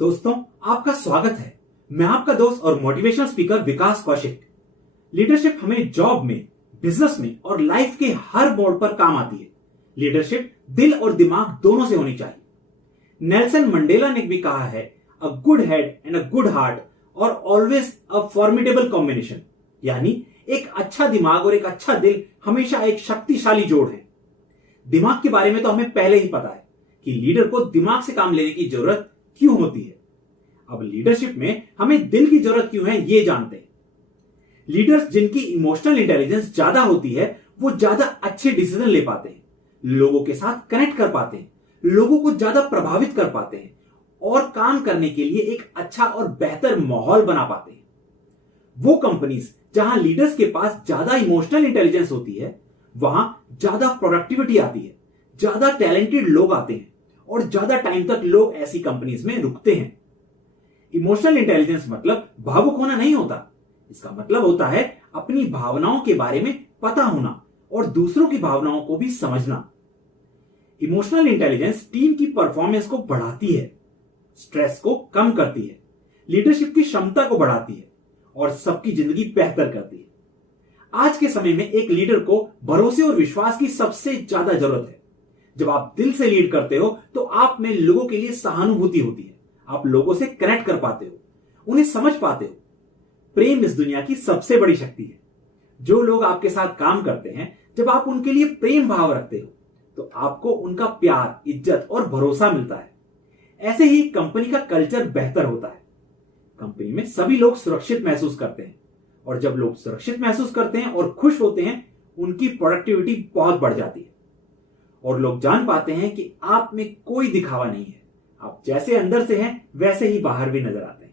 दोस्तों, आपका स्वागत है। मैं आपका दोस्त और मोटिवेशनल स्पीकर विकास कौशिक। लीडरशिप हमें जॉब में, बिजनेस में और लाइफ के हर मोड़ पर काम आती है। लीडरशिप दिल और दिमाग दोनों से होनी चाहिए। नेल्सन मंडेला ने भी कहा है, a good head and a good heart और ऑलवेज अ फॉर्मिडेबल कॉम्बिनेशन। यानी एक अच्छा दिमाग और एक अच्छा दिल हमेशा एक शक्तिशाली जोड़ है। दिमाग के बारे में तो हमें पहले ही पता है कि लीडर को दिमाग से काम लेने की जरूरत क्यों होती है। अब लीडरशिप में हमें दिल की जरूरत क्यों है, ये जानते हैं। लीडर्स जिनकी इमोशनल इंटेलिजेंस ज्यादा होती है, वो ज्यादा अच्छे डिसीजन ले पाते हैं, लोगों के साथ कनेक्ट कर पाते हैं, लोगों को ज्यादा प्रभावित कर पाते हैं और काम करने के लिए एक अच्छा और बेहतर माहौल बना पाते हैं। वो कंपनीज जहां लीडर्स के पास ज्यादा इमोशनल इंटेलिजेंस होती है, वहां ज्यादा प्रोडक्टिविटी आती है, ज्यादा टैलेंटेड लोग आते हैं और ज्यादा टाइम तक लोग ऐसी कंपनीज में रुकते हैं। इमोशनल इंटेलिजेंस मतलब भावुक होना नहीं होता। इसका मतलब होता है अपनी भावनाओं के बारे में पता होना और दूसरों की भावनाओं को भी समझना। इमोशनल इंटेलिजेंस टीम की परफॉर्मेंस को बढ़ाती है, स्ट्रेस को कम करती है, लीडरशिप की क्षमता को बढ़ाती है और सबकी जिंदगी बेहतर करती है। आज के समय में एक लीडर को भरोसे और विश्वास की सबसे ज्यादा जरूरत है। जब आप दिल से लीड करते हो तो आप में लोगों के लिए सहानुभूति होती है, आप लोगों से कनेक्ट कर पाते हो, उन्हें समझ पाते हो। प्रेम इस दुनिया की सबसे बड़ी शक्ति है। जो लोग आपके साथ काम करते हैं, जब आप उनके लिए प्रेम भाव रखते हो तो आपको उनका प्यार, इज्जत और भरोसा मिलता है। ऐसे ही कंपनी का कल्चर बेहतर होता है। कंपनी में सभी लोग सुरक्षित महसूस करते हैं और जब लोग सुरक्षित महसूस करते हैं और खुश होते हैं, उनकी प्रोडक्टिविटी बहुत बढ़ जाती है और लोग जान पाते हैं कि आप में कोई दिखावा नहीं है। आप जैसे अंदर से हैं वैसे ही बाहर भी नजर आते हैं।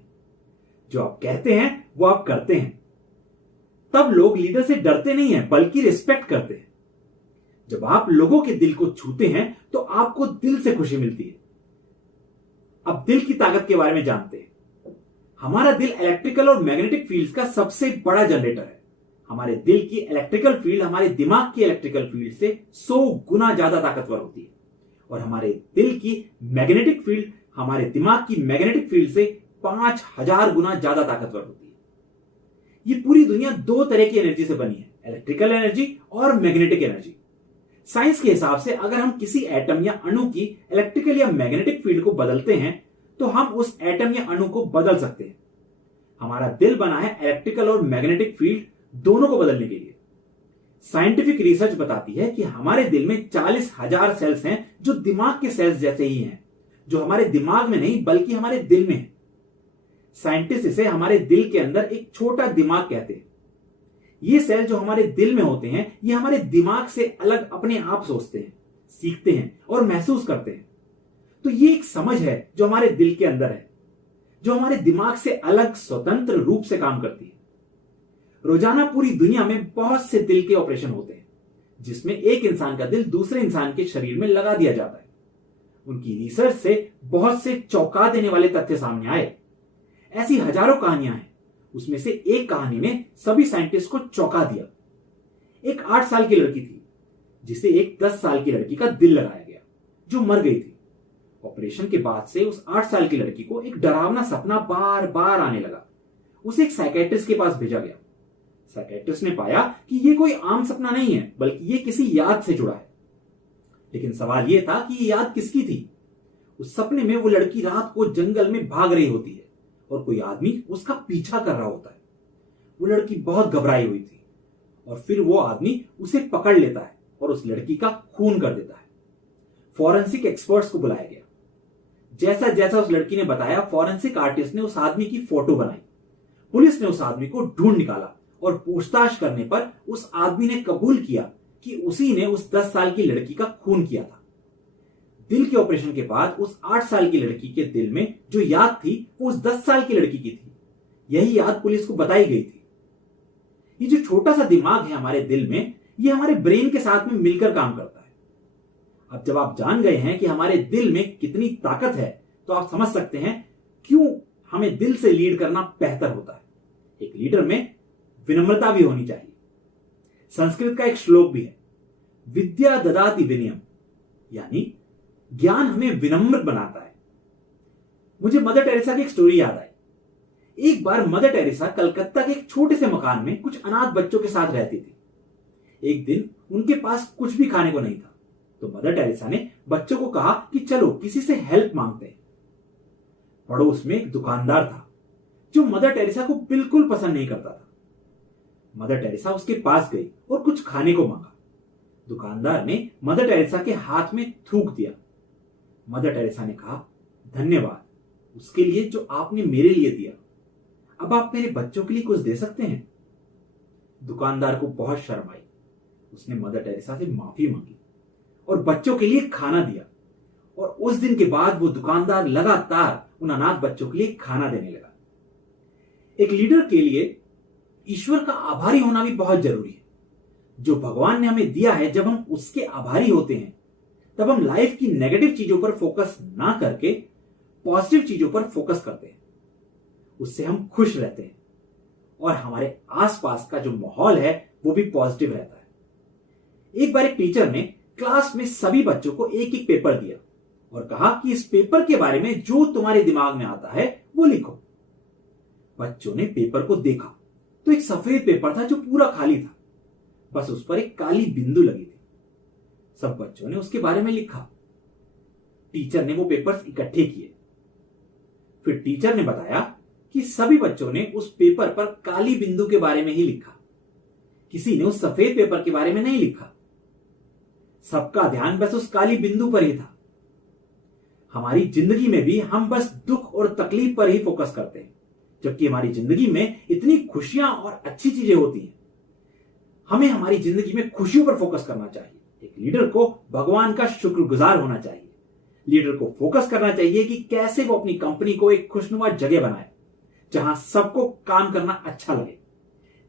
जो आप कहते हैं वो आप करते हैं। तब लोग लीडर से डरते नहीं हैं, बल्कि रिस्पेक्ट करते हैं। जब आप लोगों के दिल को छूते हैं तो आपको दिल से खुशी मिलती है। अब दिल की ताकत के बारे में जानते हैं। हमारा दिल इलेक्ट्रिकल और मैग्नेटिक फील्ड्स का सबसे बड़ा जनरेटर है। हमारे दिल की इलेक्ट्रिकल फील्ड हमारे दिमाग की इलेक्ट्रिकल फील्ड से 100 गुना ज्यादा ताकतवर होती है और हमारे दिल की मैग्नेटिक फील्ड हमारे दिमाग की मैग्नेटिक फील्ड से 5000 गुना ज्यादा ताकतवर होती है। ये पूरी दुनिया दो तरह की एनर्जी से बनी है, इलेक्ट्रिकल एनर्जी और मैग्नेटिक एनर्जी। साइंस के हिसाब से अगर हम किसी एटम या अणु की इलेक्ट्रिकल या मैग्नेटिक फील्ड को बदलते हैं तो हम उस एटम या अणु को बदल सकते हैं। हमारा दिल बना है इलेक्ट्रिकल और मैग्नेटिक फील्ड दोनों को बदलने के लिए। साइंटिफिक रिसर्च बताती है कि हमारे दिल में 40,000 सेल्स हैं जो दिमाग के सेल्स जैसे ही हैं, जो हमारे दिमाग में नहीं बल्कि हमारे दिल में है। साइंटिस्ट इसे हमारे दिल के अंदर एक छोटा दिमाग कहते हैं। ये सेल जो हमारे दिल में होते हैं, ये हमारे दिमाग से अलग अपने आप सोचते हैं, सीखते हैं और महसूस करते हैं। तो ये एक समझ है जो हमारे दिल के अंदर है, जो हमारे दिमाग से अलग स्वतंत्र रूप से काम करती है। रोजाना पूरी दुनिया में बहुत से दिल के ऑपरेशन होते हैं, जिसमें एक इंसान का दिल दूसरे इंसान के शरीर में लगा दिया जाता है। उनकी रिसर्च से बहुत से चौंका देने वाले तथ्य सामने आए। ऐसी हजारों कहानियां हैं, उसमें से एक कहानी ने सभी साइंटिस्ट को चौंका दिया। एक 8 साल की लड़की थी जिसे एक 10 साल की लड़की का दिल लगाया गया, जो मर गई थी। ऑपरेशन के बाद से उस 8 साल की लड़की को एक डरावना सपना बार बार आने लगा। उसे एक साइकेट्रिस्ट के पास भेजा गया। साइकेट्रिस्ट ने पाया कि यह कोई आम सपना नहीं है, बल्कि यह किसी याद से जुड़ा है। लेकिन सवाल यह था कि यह याद किसकी थी। उस सपने में वो लड़की रात को जंगल में भाग रही होती है और कोई आदमी उसका पीछा कर रहा होता है। वो लड़की बहुत घबराई हुई थी और फिर वो आदमी उसे पकड़ लेता है और उस लड़की का खून कर देता है। फॉरेंसिक एक्सपर्ट्स को बुलाया गया। जैसा जैसा उस लड़की ने बताया, फॉरेंसिक आर्टिस्ट ने उस आदमी की फोटो बनाई। पुलिस ने उस आदमी को ढूंढ निकाला और पूछताछ करने पर उस आदमी ने कबूल किया कि उसी ने उस 10 साल की लड़की का खून किया था। दिल के ऑपरेशन के बाद उस 8 साल की लड़की के दिल में जो याद थी वो उस 10 साल की लड़की की थी। यही याद पुलिस को बताई गई थी। ये जो छोटा सा दिमाग है हमारे दिल में, ये हमारे ब्रेन के साथ में मिलकर काम करता है। अब जब आप जान गए हैं कि हमारे दिल में कितनी ताकत है, तो आप समझ सकते हैं क्यों हमें दिल से लीड करना बेहतर होता है। एक लीडर में विनम्रता भी होनी चाहिए। संस्कृत का एक श्लोक भी है, विद्या ददाति विनयम, यानी ज्ञान हमें विनम्र बनाता है। मुझे मदर टेरेसा की एक स्टोरी याद आई। एक बार मदर टेरेसा कलकत्ता के एक छोटे से मकान में कुछ अनाथ बच्चों के साथ रहती थी। एक दिन उनके पास कुछ भी खाने को नहीं था, तो मदर टेरेसा ने बच्चों को कहा कि चलो किसी से हेल्प मांगते हैं। पड़ोस में एक दुकानदार था जो मदर टेरेसा को बिल्कुल पसंद नहीं करता था। मदर टेरेसा उसके पास गई और कुछ खाने को मांगा। दुकानदार ने मदर टेरेसा के हाथ में थूक दिया। मदर टेरेसा ने कहा, धन्यवाद उसके लिए जो आपने मेरे लिए दिया। अब आप मेरे बच्चों के लिए कुछ दे सकते हैं। दुकानदार को बहुत शर्म आई। उसने मदर टेरेसा से माफी मांगी और बच्चों के लिए खाना दिया। और उस दिन के बाद वो दुकानदार लगातार उन अनाथ बच्चों के लिए खाना देने लगा। एक लीडर के लिए ईश्वर का आभारी होना भी बहुत जरूरी है। जो भगवान ने हमें दिया है, जब हम उसके आभारी होते हैं तब हम लाइफ की नेगेटिव चीजों पर फोकस ना करके पॉजिटिव चीजों पर फोकस करते हैं। उससे हम खुश रहते हैं और हमारे आसपास का जो माहौल है वो भी पॉजिटिव रहता है। एक बार एक टीचर ने क्लास में सभी बच्चों को एक एक पेपर दिया और कहा कि इस पेपर के बारे में जो तुम्हारे दिमाग में आता है वो लिखो। बच्चों ने पेपर को देखा तो एक सफेद पेपर था जो पूरा खाली था, बस उस पर एक काली बिंदु लगी थी। सब बच्चों ने उसके बारे में लिखा। टीचर ने वो पेपर्स इकट्ठे किए। फिर टीचर ने बताया कि सभी बच्चों ने उस पेपर पर काली बिंदु के बारे में ही लिखा, किसी ने उस सफेद पेपर के बारे में नहीं लिखा। सबका ध्यान बस उस काली बिंदु पर ही था। हमारी जिंदगी में भी हम बस दुख और तकलीफ पर ही फोकस करते हैं, जबकि हमारी जिंदगी में इतनी खुशियां और अच्छी चीजें होती हैं। हमें हमारी जिंदगी में खुशियों पर फोकस करना चाहिए। एक लीडर को भगवान का शुक्रगुजार होना चाहिए। लीडर को फोकस करना चाहिए कि कैसे वो अपनी कंपनी को एक खुशनुमा जगह बनाए जहां सबको काम करना अच्छा लगे।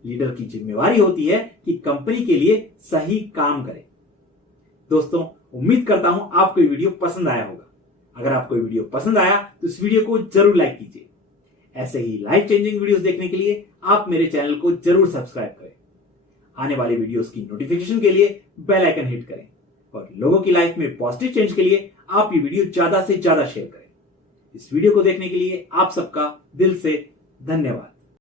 लीडर की जिम्मेवारी होती है कि कंपनी के लिए सही काम करे। दोस्तों, उम्मीद करता हूं आपको ये वीडियो पसंद आया होगा। अगर आपको ये वीडियो पसंद आया तो इस वीडियो को जरूर लाइक कीजिए। ऐसे ही लाइफ चेंजिंग वीडियोस देखने के लिए आप मेरे चैनल को जरूर सब्सक्राइब करें। आने वाले वीडियोस की नोटिफिकेशन के लिए बेल आइकन हिट करें और लोगों की लाइफ में पॉजिटिव चेंज के लिए आप ये वीडियो ज्यादा से ज्यादा शेयर करें। इस वीडियो को देखने के लिए आप सबका दिल से धन्यवाद।